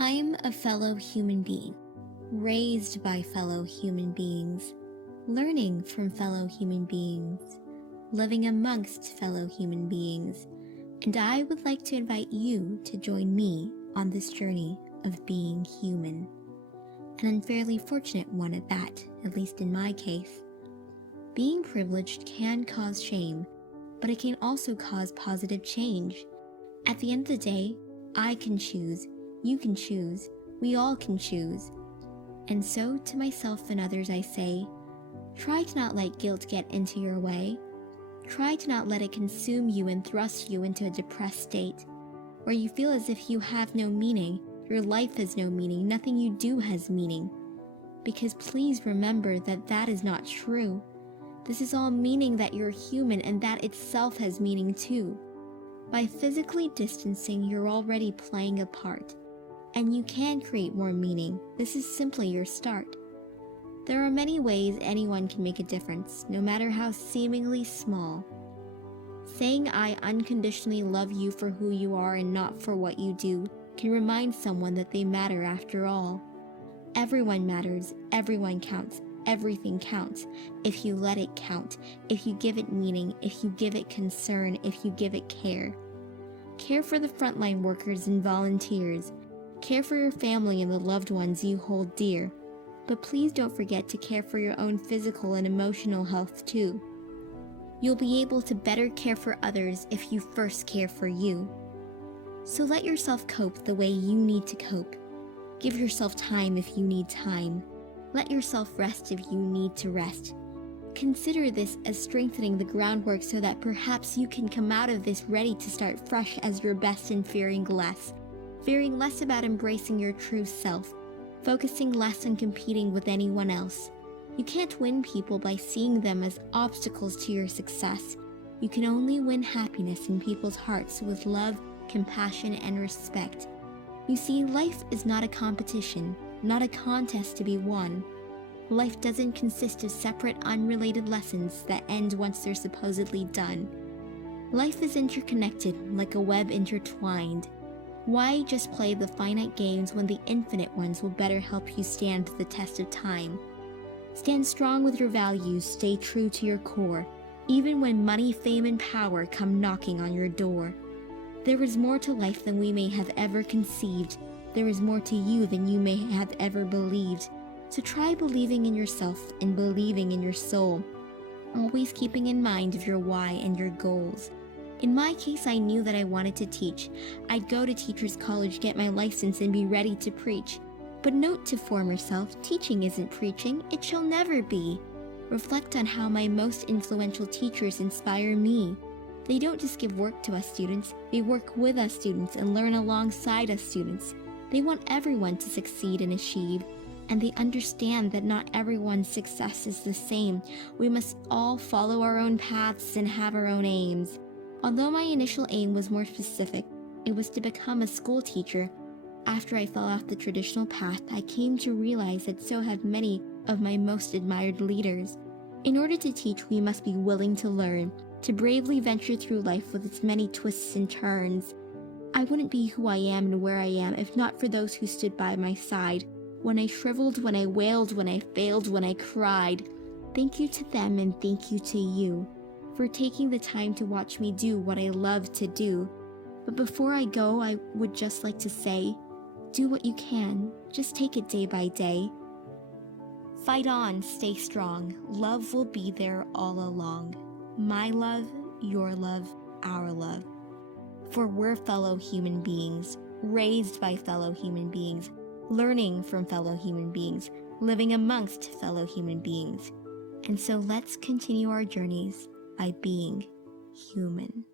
I'm a fellow human being, raised by fellow human beings, learning from fellow human beings, living amongst fellow human beings, and I would like to invite you to join me on this journey of being human. An unfairly fortunate one at that, at least in my case. Being privileged can cause shame, but it can also cause positive change. At the end of the day, I can choose, you can choose, we all can choose. And so to myself and others I say, try to not let guilt get into your way. Try to not let it consume you and thrust you into a depressed state, where you feel as if you have no meaning, your life has no meaning, nothing you do has meaning. Because please remember that that is not true. This is all meaning that you're human, and that itself has meaning too. By physically distancing, you're already playing a part. And you can create more meaning. This is simply your start. There are many ways anyone can make a difference, no matter how seemingly small. Saying I unconditionally love you for who you are and not for what you do can remind someone that they matter after all. Everyone matters, everyone counts, everything counts, if you let it count, if you give it meaning, if you give it concern, if you give it care. Care for the frontline workers and volunteers. Care for your family and the loved ones you hold dear. But please don't forget to care for your own physical and emotional health too. You'll be able to better care for others if you first care for you. So let yourself cope the way you need to cope. Give yourself time if you need time. Let yourself rest if you need to rest. Consider this as strengthening the groundwork so that perhaps you can come out of this ready to start fresh as your best and fearing less about embracing your true self, focusing less on competing with anyone else. You can't win people by seeing them as obstacles to your success. You can only win happiness in people's hearts with love, compassion, and respect. You see, life is not a competition, not a contest to be won. Life doesn't consist of separate, unrelated lessons that end once they're supposedly done. Life is interconnected, like a web intertwined. Why just play the finite games when the infinite ones will better help you stand the test of time? Stand strong with your values, stay true to your core, even when money, fame, and power come knocking on your door. There is more to life than we may have ever conceived. There is more to you than you may have ever believed. So try believing in yourself and believing in your soul, always keeping in mind of your why and your goals. In my case, I knew that I wanted to teach. I'd go to teacher's college, get my license, and be ready to preach. But note to former self, teaching isn't preaching, it shall never be. Reflect on how my most influential teachers inspire me. They don't just give work to us students, they work with us students and learn alongside us students. They want everyone to succeed and achieve, and they understand that not everyone's success is the same. We must all follow our own paths and have our own aims. Although my initial aim was more specific, it was to become a school teacher. After I fell off the traditional path, I came to realize that so have many of my most admired leaders. In order to teach, we must be willing to learn, to bravely venture through life with its many twists and turns. I wouldn't be who I am and where I am if not for those who stood by my side. When I shriveled, when I wailed, when I failed, when I cried. Thank you to them and thank you to you for taking the time to watch me do what I love to do. But before I go, I would just like to say, do what you can, just take it day by day. Fight on, stay strong, love will be there all along. My love, your love, our love. For we're fellow human beings, raised by fellow human beings, learning from fellow human beings, living amongst fellow human beings. And so let's continue our journeys by being human.